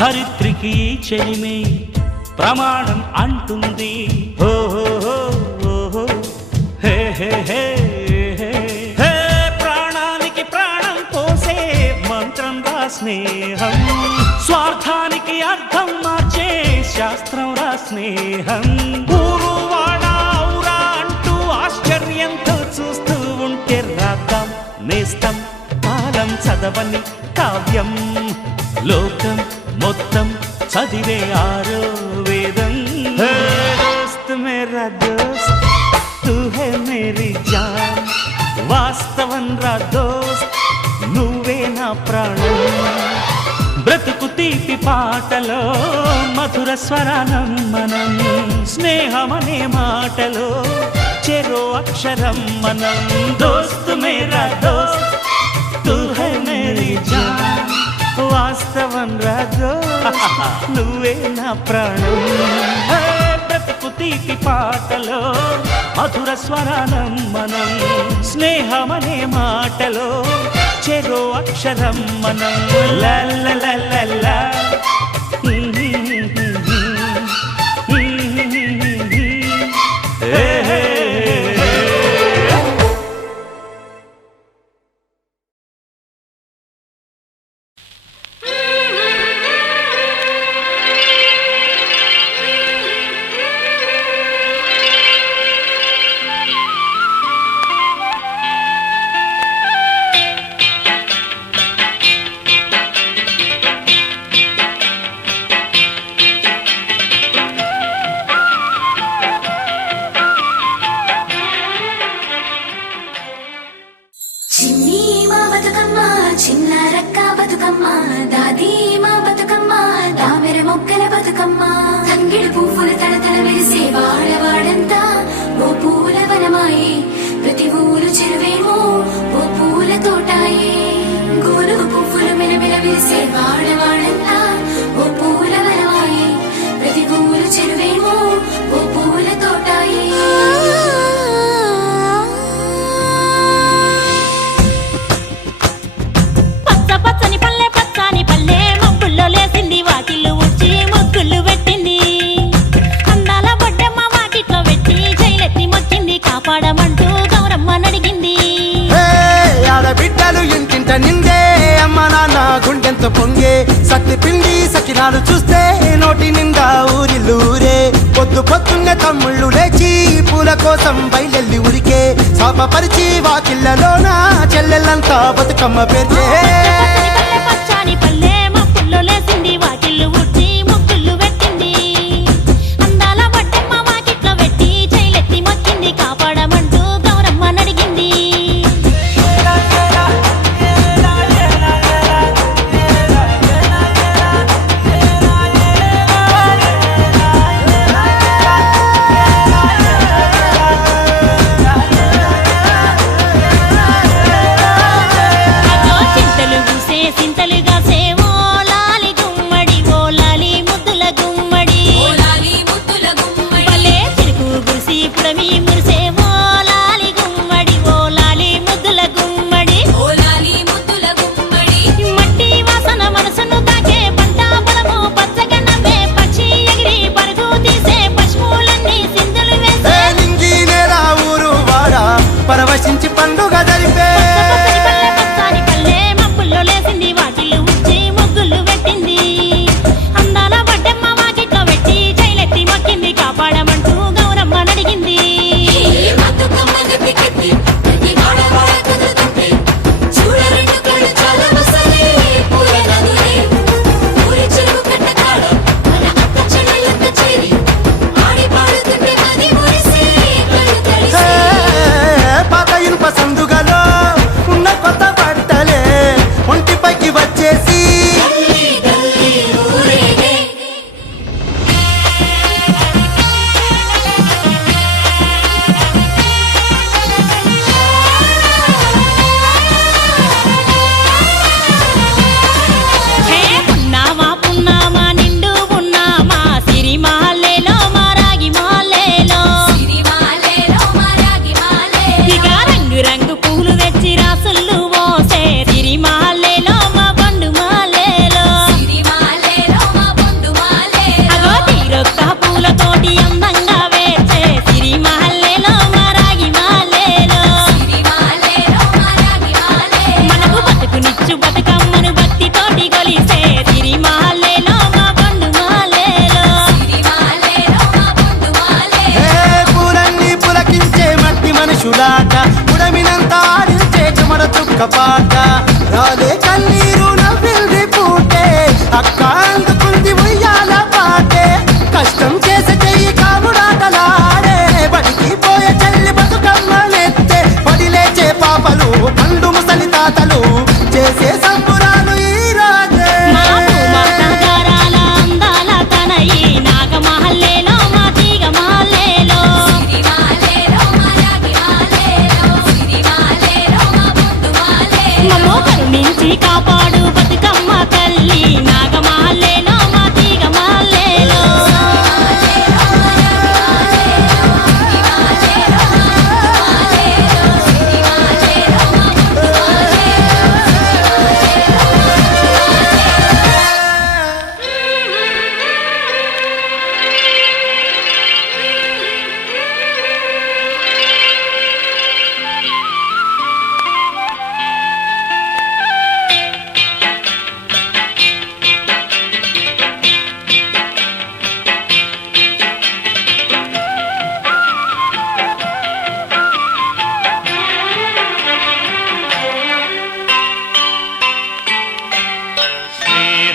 ధరిత్రికి చెలిమే ప్రమాణం అంటుంది. ఓహో హే హే హే హే ప్రాణానికి ప్రాణం పోసే మంత్రం రా స్నేహం, స్వార్థానికి అర్థం మార్చే శాస్త్రం రా స్నేహం. ఊరు వాడవురా అంటూ ఆశ్చర్యంతో చూస్తూ ఉంటే రాద్దాం నేస్తం కాలం చదవని కావ్యం, లోకం మొత్తం చదివే ఆరో వేదం. దోస్త్ మేరా దోస్త్ తూ హై మేరీ జాన్, వాస్తవం రా దోస్త్ నువ్వే నా ప్రాణం. బ్రతుకు తీపి పాటలో మధుర స్వరానం మనం, స్నేహమనే మాటలో చెరో అక్షరం మనం. దోస్త్ మేరా దోస్త్ తూ హై మేరీ జాన్, వాస్తవం రా దోస్త్ నువ్వే నా ప్రాణం. బ్రతుకు తీపి పాటలో మధుర స్వరానం మనం, స్నేహమనే మాటలో చెరో అక్షరం మనం. లల్లలల్లలా పొంగే సత్తి పిండి సకినాలు చూస్తే నోటి నిండా ఊరిల్లూరే. పొద్దు పొద్దున్నే తమ్ముళ్ళు లేచి పూల కోసం బయలెల్లి ఉరికే, శాపపరిచి వాకిళ్ళలోన చెల్లెళ్ళంతా బతుకమ్మ పేర్చే. పండుగ జరిపే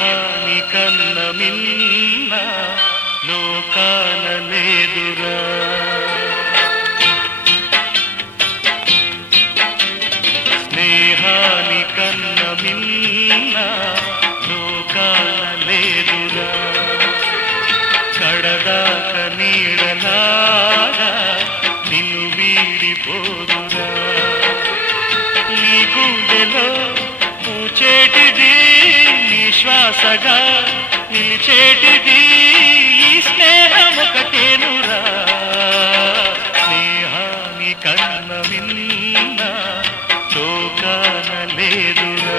స్నేహాని కన్న మిన్న లోకాన లేదురా స్నేహాని కన్న మిన్న లోకాన లేదురా కడదాక నీడలాగా నిన్ను వీడిపోదురా నీ గుండెలో పూచేటిది నీ శ్వాసగా నిలిచేటిది ఈ స్నేహం ఒకటేనురా స్నేహాని కన్న మిన్న లోకాన లేదురా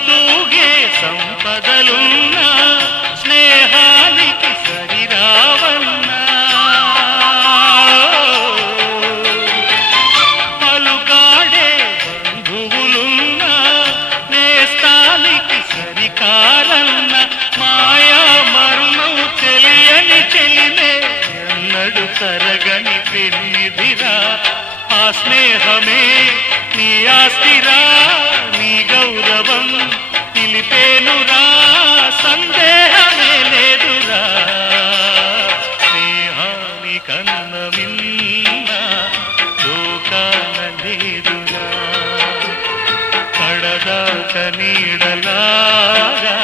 తూగే సంపదలున్నా స్నేహానికి సరిరావన్నా పలుకాడే బంధువులున్నా నేస్తానికి సరికారన్న మాయా మర్మం తెలియని చెలిమే ఎన్నడు తరగని పెన్నిదిరా ఆ స్నేహమే నీ ఆస్తిరా నీ గౌరవం నిలిపేనురా సందేహమే లేదురా స్నేహాని కన్న మిన్న లోకాన లేదురా కడదాక నీడలాగా